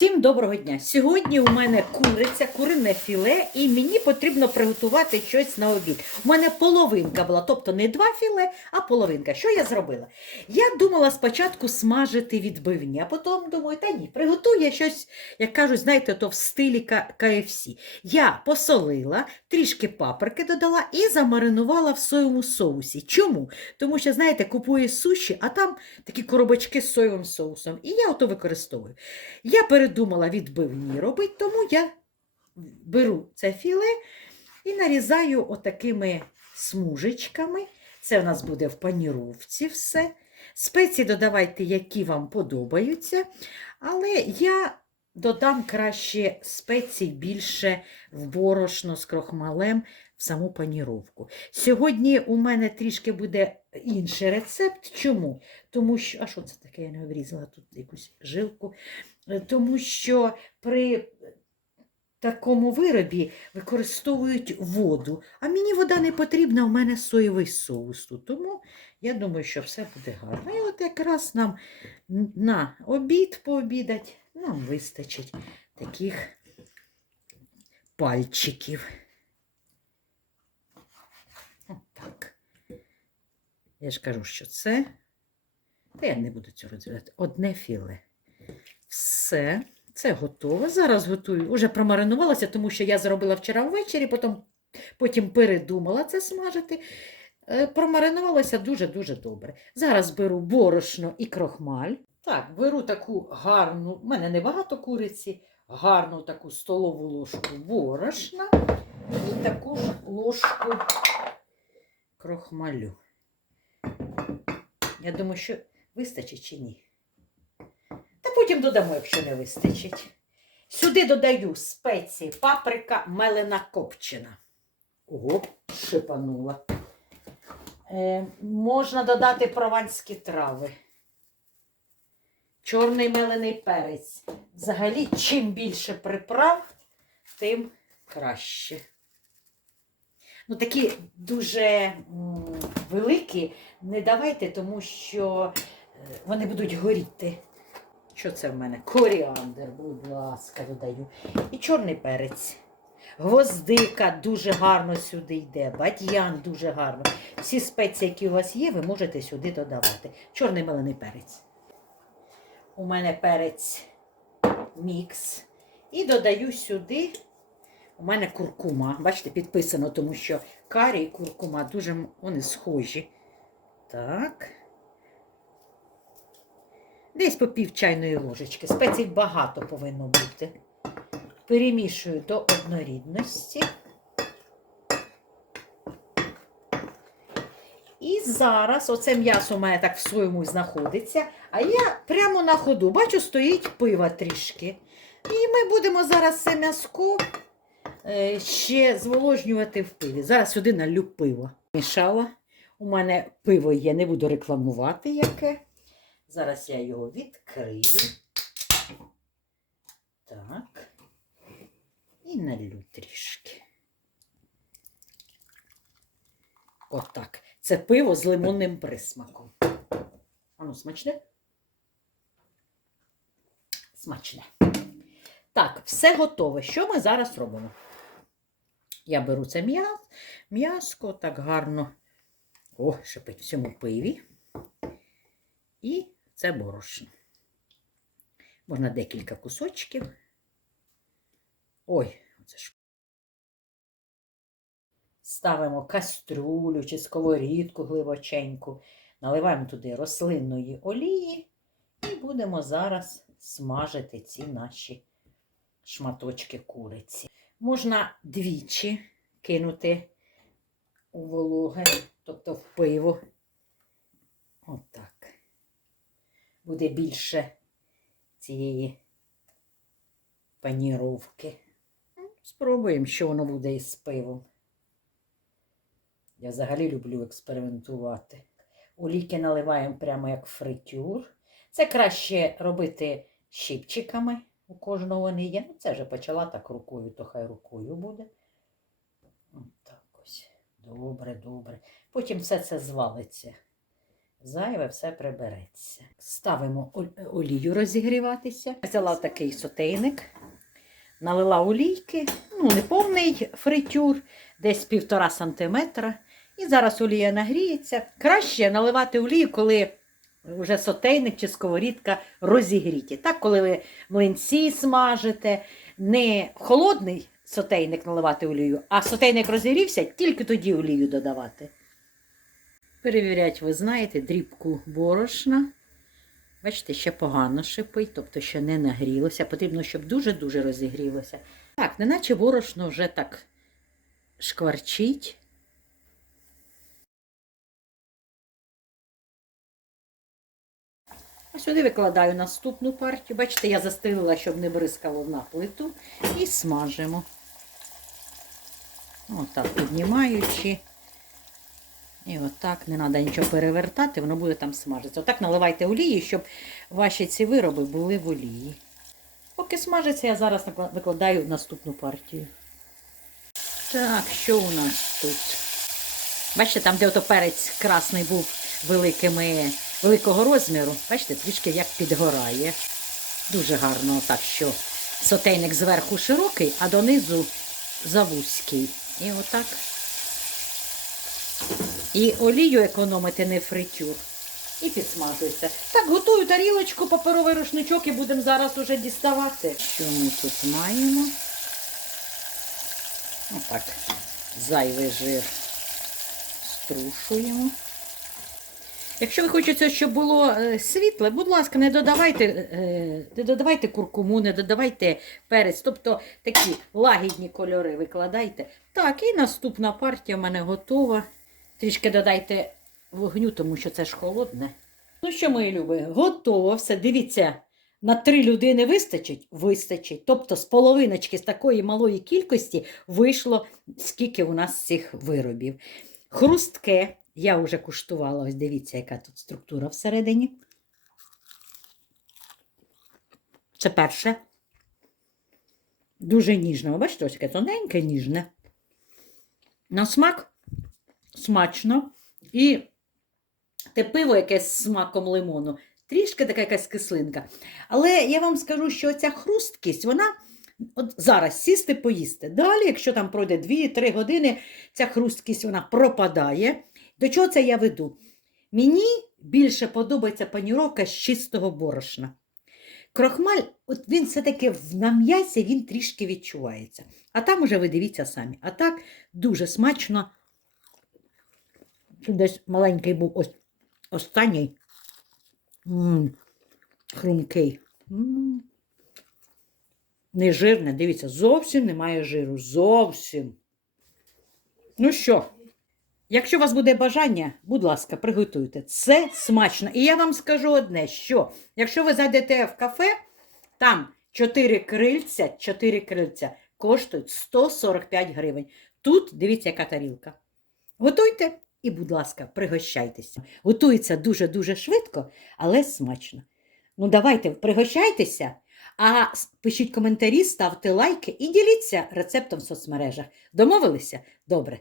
Всім доброго дня! Сьогодні у мене куриця, курине філе, і мені потрібно приготувати щось на обід. У мене половинка була, тобто не два філе, а половинка. Що я зробила? Я думала спочатку смажити відбивні, а потім думаю, та ні, приготую я щось, як кажуть, знаєте, то в стилі К- KFC. Я посолила, трішки паприки додала і замаринувала в соєвому соусі. Чому? Тому що, знаєте, купую суші, а там такі коробочки з соєвим соусом. І я ото використовую. Я передумала відбивні робити, тому я беру це філе і нарізаю отакими смужечками. Це у нас буде в паніровці все. Спеції додавайте, які вам подобаються. Але я додам краще спецій більше в борошно з крохмалем в саму паніровку. Сьогодні у мене трішки буде інший рецепт. Чому? Тому що, а що це таке? Я не обрізала тут якусь жилку. Е, Тому що при такому виробі використовують воду, а мені вода не потрібна, у мене соєвий соус. Тому я думаю, що все буде гарно. І от якраз нам на обід пообідать нам вистачить таких пальчиків. Отак. Я ж кажу, що це. Та я не буду цього розділяти. Одне філе. Все, це готово. Зараз готую. Уже промаринувалася, тому що я зробила вчора ввечері, потім, потім передумала це смажити. Е, Промаринувалася дуже-дуже добре. Зараз беру борошно і крохмаль. Так, беру таку гарну, в мене небагато куриці, гарну таку столову ложку борошна і таку ж ложку крохмалю. Я думаю, що вистачить чи ні. Потім додамо, якщо не вистачить. Сюди додаю спеції, паприка мелена копчена. Ого, шипанула. Е, можна додати прованські трави. Чорний мелений перець. Взагалі, чим більше приправ, тим краще. Ну, такі дуже м, великі не давайте, тому що е, вони будуть горіти. Що це в мене? Коріандр, будь ласка, додаю. І чорний перець. Гвоздика дуже гарно сюди йде, бадьян дуже гарно. Всі спеції, які у вас є, ви можете сюди додавати. Чорний мелений перець. У мене перець мікс. І додаю сюди. У мене куркума. Бачите, підписано, тому що карі і куркума дуже вони схожі. Так. Десь по пів чайної ложечки. Спецій багато повинно бути. Перемішую до однорідності. І зараз оце м'ясо мене так в своєму знаходиться, а я прямо на ходу бачу, стоїть пива трішки. І ми будемо зараз це м'яско е, ще зволожнювати в пиві. Зараз сюди налю пиво. Мішала. У мене пиво є, не буду рекламувати яке. Зараз я його відкрию. Так. І налю трішки. Отак. Це пиво з лимонним присмаком. Ану, смачне? Смачне. Так, все готове. Що ми зараз робимо? Я беру це м'яс, м'яско, так гарно. О, шипить в цьому пиві. І це борошно. Можна декілька кусочків. Ой, оце ж. Ставимо каструлю чи сковорідку глибоченьку, наливаємо туди рослинної олії і будемо зараз смажити ці наші шматочки куриці. Можна двічі кинути у вологе, тобто в пиво. Отак. Буде більше цієї паніровки. Спробуємо, що воно буде із пивом. Я взагалі люблю експериментувати. Олійки наливаємо прямо як фритюр. Це краще робити щипчиками. У кожного вони є. Ну, це вже почала так рукою, то хай рукою буде. От так ось. Добре, добре. Потім все це звалиться. Зайве все прибереться. Ставимо олію розігріватися. Взяла такий сотейник, налила олійки, ну не повний фритюр, десь півтора сантиметра. І зараз олія нагріється. Краще наливати олію, коли вже сотейник чи сковорідка розігріті. Так, коли ви млинці смажите, не холодний сотейник наливати олію, а сотейник розігрівся, тільки тоді олію додавати. Перевірять, ви знаєте, дрібку борошна. Бачите, ще погано шипить, тобто ще не нагрілося. Потрібно, щоб дуже-дуже розігрілося. Так, неначе борошно вже так шкварчить. А сюди викладаю наступну партію. Бачите, я застелила, щоб не бризкало на плиту. І смажимо. Отак, піднімаючи. І отак, не треба нічого перевертати, воно буде там смажитися. Отак наливайте олії, щоб ваші ці вироби були в олії. Поки смажиться, я зараз викладаю наступну партію. Так, що у нас тут? Бачите, там, де ото перець красний був великими, великого розміру, бачите, трішки як підгорає. Дуже гарно, так що сотейник зверху широкий, а донизу завузький. І отак. І олію економити не фритюр. І підсмажується. Так, готую тарілочку, паперовий рушничок і будемо зараз уже діставати. Що ми тут маємо? Отак. Зайвий жир струшуємо. Якщо ви хочете, щоб було е, світле, будь ласка, не додавайте, е, не додавайте куркуму, не додавайте перець. Тобто такі лагідні кольори викладайте. Так, і наступна партія в мене готова. Трішки додайте вогню, тому що це ж холодне. Ну що, мої любі, готово все. Дивіться, на три людини вистачить? Вистачить. Тобто з половиночки з такої малої кількості вийшло, скільки у нас цих виробів. Хрустке, я вже куштувала, ось дивіться, яка тут структура всередині. Це перше. Дуже ніжне. Ви бачите, ось яке тоненьке, ніжне. На смак смачно. І те пиво, яке з смаком лимону, трішки така якась кислинка. Але я вам скажу, що ця хрусткість, вона от зараз сісти, поїсти. Далі, якщо там пройде 2-3 години, ця хрусткість вона пропадає. До чого це я веду? Мені більше подобається паніровка з чистого борошна. Крохмаль, от він все-таки на м'ясі він трішки відчувається. А там уже ви дивіться самі. А так дуже смачно. Десь маленький був ось останній. м хрумкий. м Не жирне, дивіться, зовсім немає жиру. Зовсім. Ну що, якщо у вас буде бажання, будь ласка, приготуйте. Це смачно. І я вам скажу одне: що якщо ви зайдете в кафе, там 4 крильця, 4 крильця коштують 145 гривень. Тут дивіться, яка тарілка. Готуйте і, будь ласка, пригощайтеся. Готується дуже-дуже швидко, але смачно. Ну, давайте, пригощайтеся, а пишіть коментарі, ставте лайки і діліться рецептом в соцмережах. Домовилися? Добре.